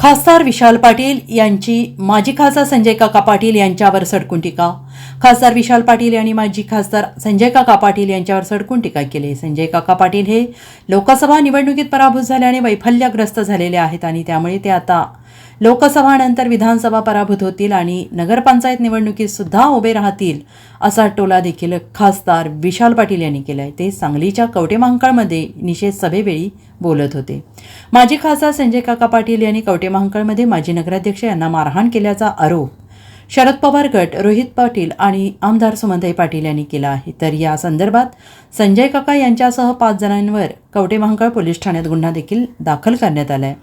खासदार विशाल पाटील यांची माजी खासदार संजय काका पाटील यांच्यावर सडकून टीका. खासदार विशाल पाटील यांनी माजी खासदार संजय काका पाटील यांच्यावर सडकून टीका केली. संजय काका पाटील हे लोकसभा निवडणुकीत पराभूत झाल्याने वैफल्यग्रस्त झालेले आहेत आणि त्यामुळे ते आता लोकसभानंतर विधानसभा पराभूत होतील आणि नगरपंचायत निवडणुकीत सुद्धा उभे राहतील असा टोला देखील खासदार विशाल पाटील यांनी केला आहे ते सांगलीच्या कवटेमांकळमध्ये निषेध सभेवेळी बोलत होते. माजी खासदार संजय काका पाटील यांनी कवटेमांकळमध्ये माजी नगराध्यक्ष यांना मारहाण केल्याचा आरोप शरद पवार गट रोहित पाटील आणि आमदार सुमनताई पाटील यांनी केला आहे. तर या संदर्भात संजय काका यांच्यासह पाच जणांवर कवटेमहांकाळ पोलीस ठाण्यात गुन्हा देखील दाखल करण्यात आला आहे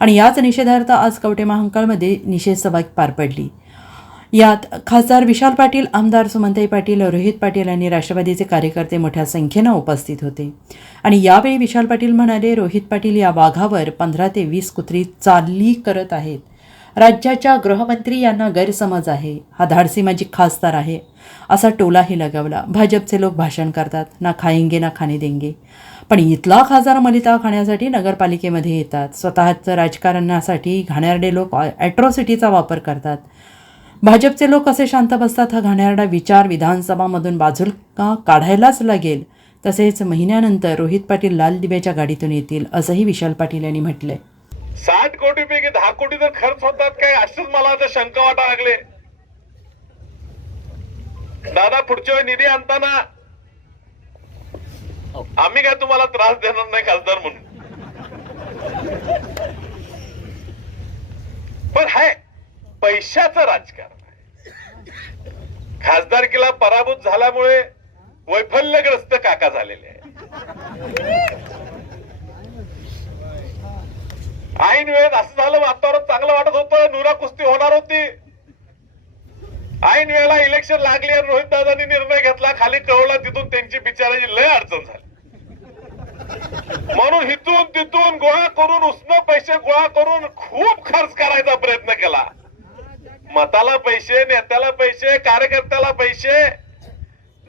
आणि याच निषेधार्थ आज कवटेमहांकाळमध्ये निषेध सभा पार पडली. यात खासदार विशाल पाटील आमदार सुमनताई पाटील रोहित पाटील आणि राष्ट्रवादीचे कार्यकर्ते मोठ्या संख्येनं उपस्थित होते. आणि यावेळी विशाल पाटील म्हणाले रोहित पाटील या वाघावर पंधरा ते वीस कुत्री चालली करत आहेत. राज्याच्या गृहमंत्री यांना गैरसमज आहे. हा धाडसी माझी खासदार आहे. असा टोलाही लगावला. भाजपचे लोक भाषण करतात. ना खाएंगे ना खाणे देंगे. पण इथला खासदार मलिता खाण्यासाठी नगरपालिकेमध्ये येतात. स्वतःचं राजकारणासाठी घाणेरडे लोक ॲट्रॉसिटीचा वापर करतात. भाजपचे लोक कसे शांत बसतात हा घाणेरडा विचार विधानसभामधून बाजूला काढायलाच लागेल? तसेच महिन्यानंतर रोहित पाटील लाल दिव्याच्या गाडीतून येतील असंही विशाल पाटील यांनी म्हटलंय. साठ कोटी पैकी दहा कोटी तर खर्च होतात काय अशीच मला आता शंका वाटा लागले. दादा पुढच्या वेळी निधी आणताना आम्ही काय तुम्हाला त्रास देणार नाही खासदार म्हणून. पण हाय पैशाचं राजकारण आहे. खासदारकीला पराभूत झाल्यामुळे वैफल्यग्रस्त काका झालेले आहे ऐन वेळेस असं झालं वातावरण चांगलं वाटत होतं नुरा कुस्ती होणार होती. ऐन वेळेला इलेक्शन लागली आणि रोहित दादांनी निर्णय घेतला खाली कळवला तिथून त्यांची बिचाराची लय अडचण झाली. म्हणून हिथून तिथून गोळा करून उष्ण पैसे गोळा करून खूप खर्च करायचा प्रयत्न केला. मताला पैसे नेत्याला पैसे कार्यकर्त्याला पैसे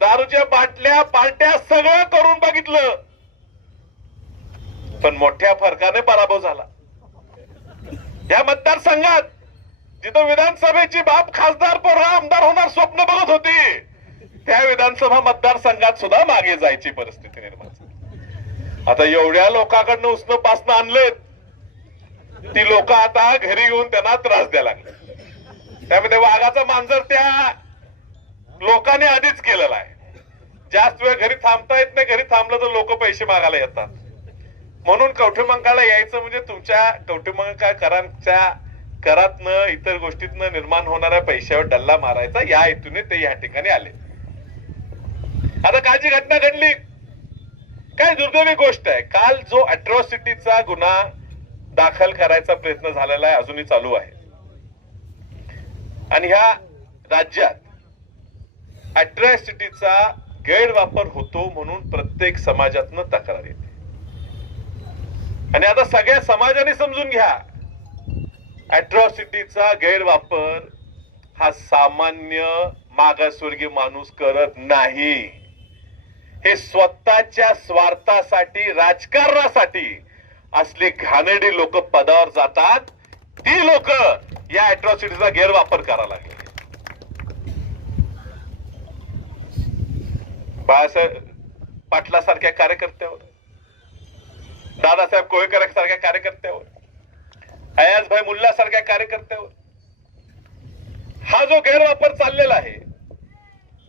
दारूच्या बाटल्या पार्ट्या सगळं करून बघितलं. पण मोठ्या फरकाने पराभव झाला. या मतदारसंघात जिथं विधानसभेची बाप खासदार पोरा आमदार होणार स्वप्न बघत होती त्या विधानसभा मतदारसंघात सुद्धा मागे जायची परिस्थिती निर्माण झाली. आता एवढ्या लोकांकडनं उष्ण पासनं आणलेत ती लोक आता घरी येऊन त्यांना त्रास द्यायला लागले. त्यामध्ये वाघाचा मांजर त्या लोकांनी आधीच केलेला आहे. जास्त वेळ घरी थांबता येत नाही घरी थांबलं तर लोक पैसे मागायला येतात. म्हणून कवठेमंकाला यायचं म्हणजे तुमच्या कवठेमंकाळकरांच्या करातनं इतर गोष्टीतनं निर्माण होणाऱ्या पैशावर डल्ला मारायचा. या हेतूने ते या ठिकाणी आले. आता कालची घटना घडली. काय दुर्दैवी गोष्ट आहे. काल जो अट्रॉसिटीचा गुन्हा दाखल करायचा प्रयत्न झालेला आहे अजूनही चालू आहे. आणि ह्या राज्यात अट्रॉसिटीचा गैरवापर होतो म्हणून प्रत्येक समाजातनं तक्रार येते. आणि आता सगळ्या समाजाने समजून घ्या. अट्रॉसिटीचा गैरवापर हा सामान्य मागासवर्गीय माणूस करत नाही. हे स्वतःच्या स्वार्थासाठी राजकारणासाठी असले घाणेरडी लोक पदावर जातात. ती लोक या अट्रॉसिटीचा गैरवापर करायला लागले. बाळासाहेब पाटलासारख्या कार्यकर्त्यावर. दादासाहेब कोळेकर सारख्या कार्यकर्त्यावर अयाजभाई मुल्ला सारख्या कार्यकर्त्यावर. हा जो गैरवापर चाललेला आहे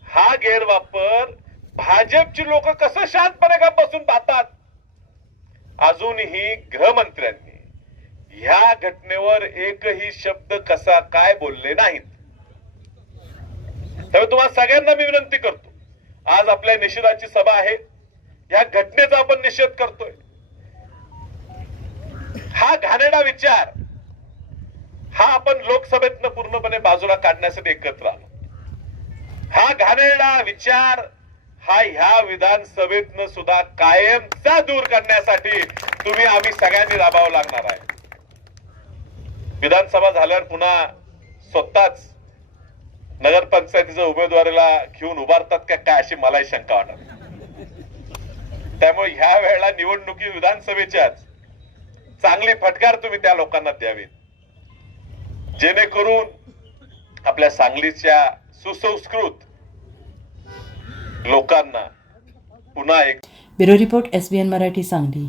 हा गैरवापर भाजपची लोक कसं शांतपणे का बसून पाहतात? अजूनही गृहमंत्र्यांनी ह्या घटनेवर एकही शब्द कसा काय बोलले नाहीत. त्यामुळे तुम्हाला सगळ्यांना मी विनंती करतो आज आपल्या निषेधाची सभा आहे या घटनेचा आपण निषेध करतोय. हा घाणेरडा विचार हा आपण लोकसभेतनं पूर्णपणे बाजूला काढण्यासाठी एकत्र आलो. हा घाणेरडा विचार हा ह्या विधानसभेतनं सुद्धा कायमचा दूर करण्यासाठी तुम्ही आम्ही सगळ्यांनी राबावं लागणार आहे. विधानसभा झाल्यावर पुन्हा स्वतःच नगरपंचायतीच्या उमेदवारीला घेऊन उभारतात का काय अशी मलाही शंका वाटत त्यामुळे ह्या वेळेला निवडणुकी विधानसभेच्याच चांगली फटकार तुम्ही त्या लोकांना द्यावी जेणेकरून आपल्या सांगलीच्या सुसंस्कृत लोकांना पुन्हा एक bureau report S B N Marathi Sangli.